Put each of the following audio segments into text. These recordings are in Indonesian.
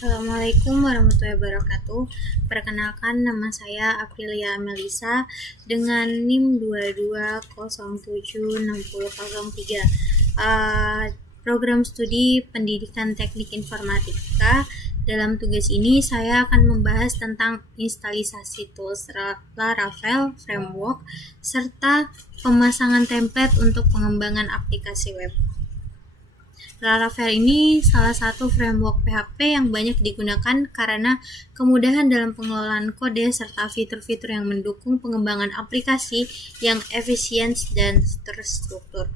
Assalamualaikum warahmatullahi wabarakatuh. Perkenalkan, nama saya Aprilia Melisa dengan NIM 22076003. Program studi Pendidikan Teknik Informatika. Dalam tugas ini saya akan membahas tentang instalisasi tools Laravel Framework serta pemasangan template untuk pengembangan aplikasi web. Laravel ini salah satu framework PHP yang banyak digunakan karena kemudahan dalam pengelolaan kode serta fitur-fitur yang mendukung pengembangan aplikasi yang efisien dan terstruktur.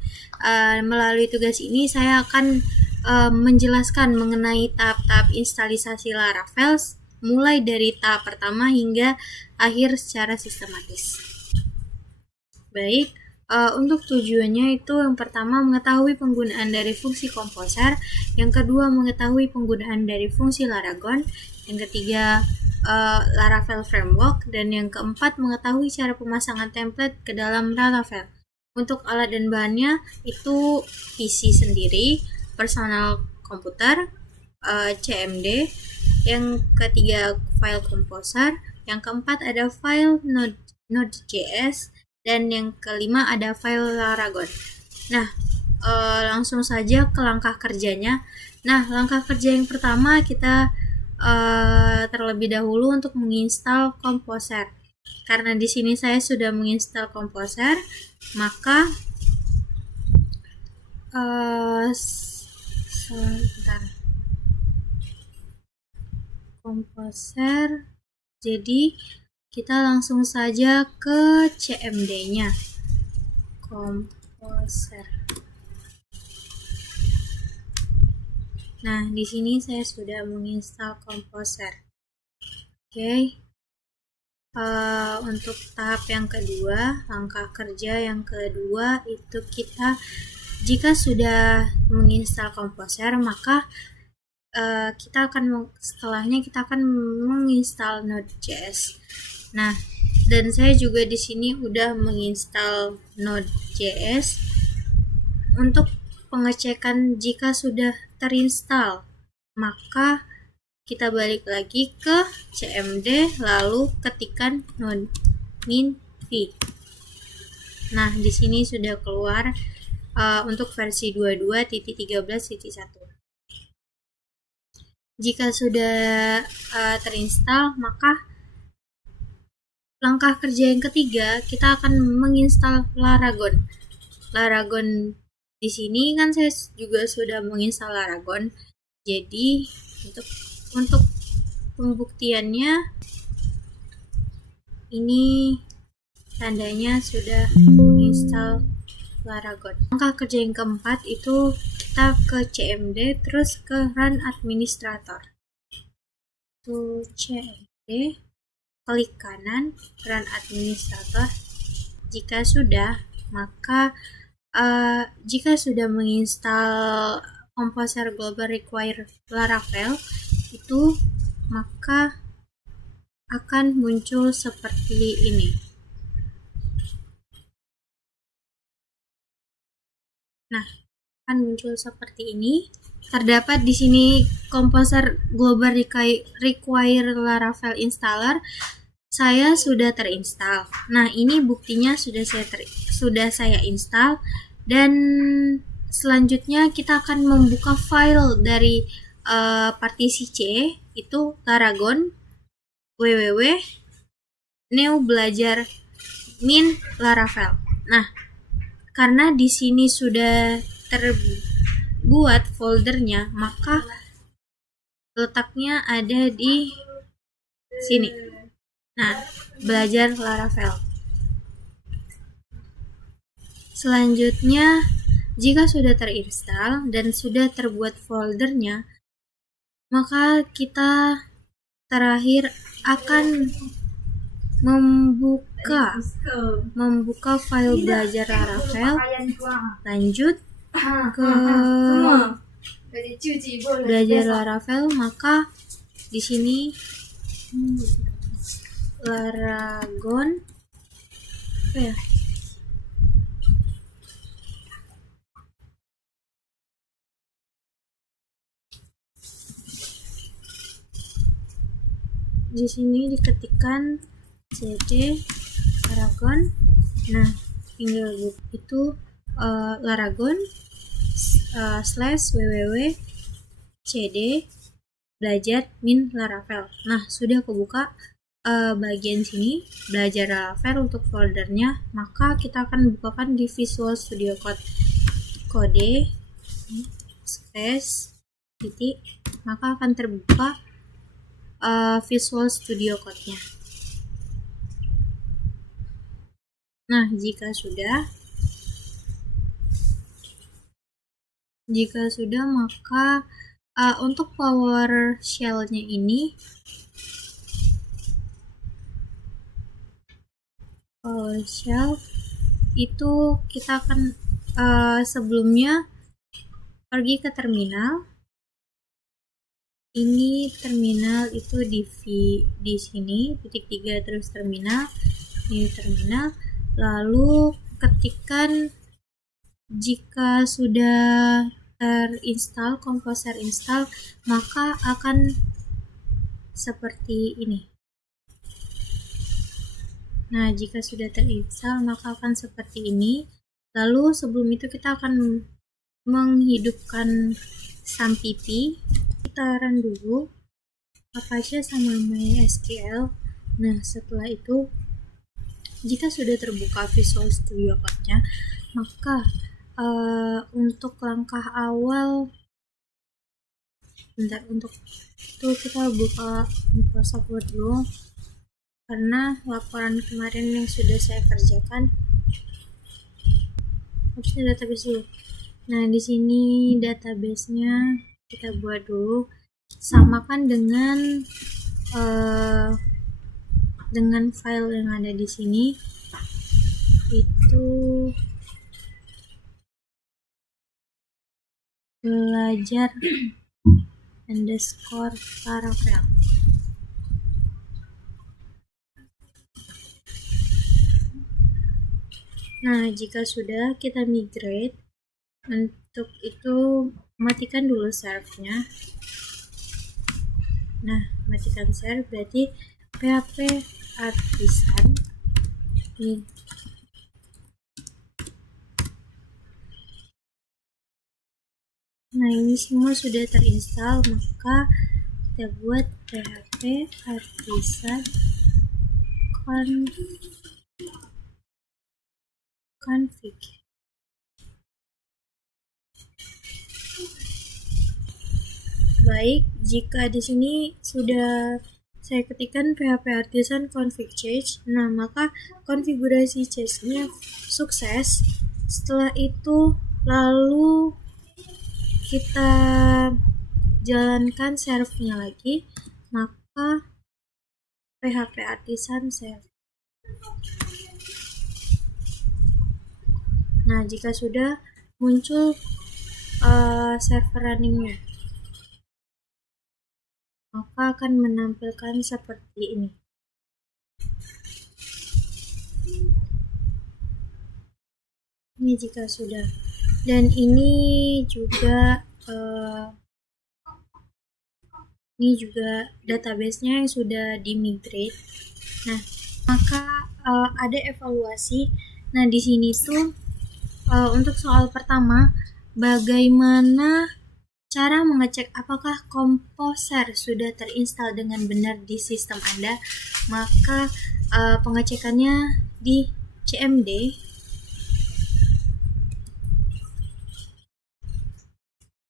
Melalui tugas ini saya akan menjelaskan mengenai tahap-tahap instalisasi Laravel mulai dari tahap pertama hingga akhir secara sistematis. Baik, untuk tujuannya itu yang pertama mengetahui penggunaan dari fungsi Composer, yang kedua mengetahui penggunaan dari fungsi Laragon, yang ketiga Laravel Framework, dan yang keempat mengetahui cara pemasangan template ke dalam Laravel. Untuk alat dan bahannya itu PC sendiri, personal komputer, CMD, yang ketiga file Composer, yang keempat ada file Node.js, dan yang kelima ada file Laragon. Nah, langsung saja ke langkah kerjanya. Nah, langkah kerja yang pertama kita terlebih dahulu untuk menginstal Composer. Karena di sini saya sudah menginstal Composer, maka Composer. Jadi kita langsung saja ke CMD-nya. Composer. Nah, di sini saya sudah menginstal Composer. Oke. Untuk tahap yang kedua, langkah kerja yang kedua itu kita jika sudah menginstal Composer, maka setelahnya kita akan menginstal Node.js. Nah, dan saya juga di sini udah menginstal Node.js untuk pengecekan jika sudah terinstall. Maka kita balik lagi ke CMD lalu ketikkan node-min-v. Nah, di sini sudah keluar untuk versi 22.13.1. Jika sudah terinstall, maka langkah kerja yang ketiga kita akan menginstal Laragon. Laragon di sini kan saya juga sudah menginstal Laragon. Jadi untuk pembuktiannya ini tandanya sudah menginstal Laragon. Langkah kerja yang keempat itu kita ke CMD terus ke Run Administrator. CMD, klik kanan Run Administrator. Jika sudah, maka jika sudah menginstal Composer Global Require Laravel itu, maka akan muncul seperti ini. Nah, akan muncul seperti ini. Terdapat di sini Composer Global Require Laravel Installer. Saya sudah terinstall. Nah, ini buktinya sudah saya install, dan selanjutnya kita akan membuka file dari partisi C, itu Laragon www new belajar min Laravel. Nah, karena di sini sudah terbuat foldernya, maka letaknya ada di sini. Nah, belajar Laravel. Selanjutnya, jika sudah terinstall dan sudah terbuat foldernya, maka kita terakhir akan membuka file belajar Laravel, lanjut ke belajar Laravel, maka di sini Laragon di sini diketikkan cd Laragon. Nah, tinggal itu Laragon /www cd belajar min Laravel. Nah, sudah kebuka bagian sini belajar Laravel untuk foldernya, maka kita akan bukakan di Visual Studio Code kode space titik, maka akan terbuka Visual Studio Code-nya. Nah, jika sudah maka untuk PowerShell-nya ini PowerShell itu kita akan sebelumnya pergi ke terminal. Ini terminal itu di sini titik 3 terus terminal. Ini terminal. Lalu ketikkan jika sudah terinstall Composer install, maka akan seperti ini. Nah, jika sudah terinstall maka akan seperti ini. Lalu sebelum itu kita akan menghidupkan SAMPP. Kita run dulu Apache sama MySQL. Nah, setelah itu jika sudah terbuka Visual Studio Code-nya, maka untuk langkah awal untuk itu kita buka Microsoft Word dulu, karena laporan kemarin yang sudah saya kerjakan harusnya database dulu. Nah, di sini database-nya kita buat dulu, samakan dengan file yang ada di sini, itu belajar _Laravel. Nah, jika sudah, kita migrate. Untuk itu matikan dulu serve-nya. Nah, matikan serve berarti PHP Artisan ini. Nah, ini semua sudah terinstall, maka kita buat PHP Artisan config. Baik, jika di sini sudah saya ketikkan PHP Artisan config change, nah maka konfigurasi change-nya sukses. Setelah itu lalu kita jalankan serve-nya lagi, maka PHP Artisan save. Nah, jika sudah muncul server running-nya, maka akan menampilkan seperti ini. Ini jika sudah. Dan ini juga database-nya yang sudah dimigrate. Nah, maka ada evaluasi. Nah, di sini tuh untuk soal pertama, bagaimana cara mengecek apakah Composer sudah terinstall dengan benar di sistem Anda? Maka pengecekannya di CMD,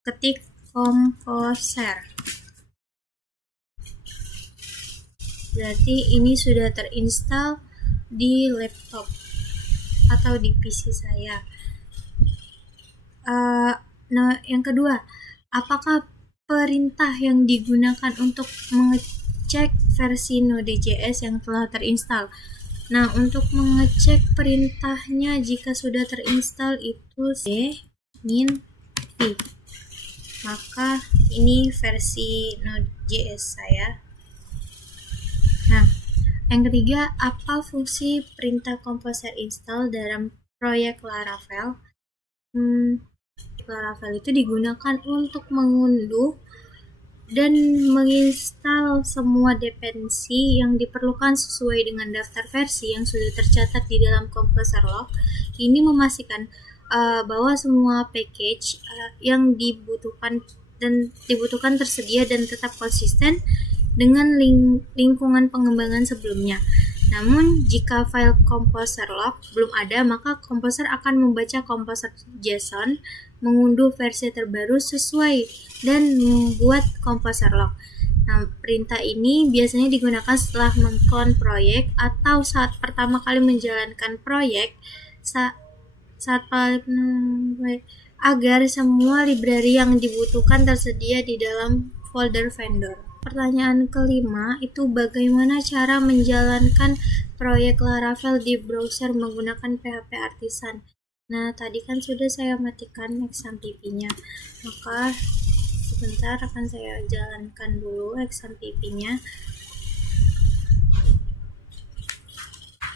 ketik Composer. Berarti ini sudah terinstall di laptop atau di PC saya. Nah, yang kedua, apakah perintah yang digunakan untuk mengecek versi Node.js yang telah terinstall? Nah, untuk mengecek perintahnya jika sudah terinstall itu -v. Maka ini versi Node.js saya. Nah, yang ketiga, apa fungsi perintah Composer install dalam proyek Laravel? Laravel itu digunakan untuk mengunduh dan menginstal semua dependensi yang diperlukan sesuai dengan daftar versi yang sudah tercatat di dalam Composer.log. Ini memastikan bahwa semua package yang dibutuhkan tersedia dan tetap konsisten dengan lingkungan pengembangan sebelumnya. Namun, jika file Composer.log belum ada, maka Composer akan membaca Composer.json, mengunduh versi terbaru sesuai, dan membuat Composer.log. Nah, perintah ini biasanya digunakan setelah mengclone proyek atau saat pertama kali menjalankan proyek agar semua library yang dibutuhkan tersedia di dalam folder vendor. Pertanyaan kelima itu bagaimana cara menjalankan proyek Laravel di browser menggunakan PHP Artisan. Nah, tadi kan sudah saya matikan XAMPP-nya. Maka sebentar akan saya jalankan dulu XAMPP-nya.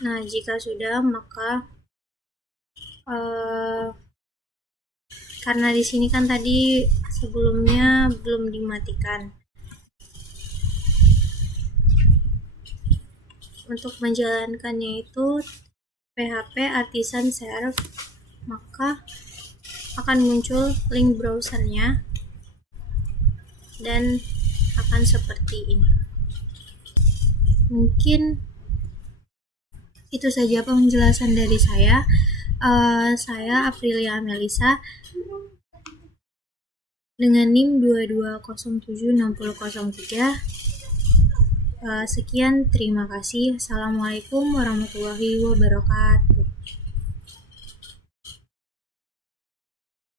Nah, jika sudah, maka karena di sini kan tadi sebelumnya belum dimatikan. Untuk menjalankannya itu PHP Artisan Serve, maka akan muncul link browsernya dan akan seperti ini. Mungkin itu saja penjelasan dari saya. Saya Aprilia Melisa dengan NIM 22076003. Sekian, terima kasih. Assalamualaikum warahmatullahi wabarakatuh.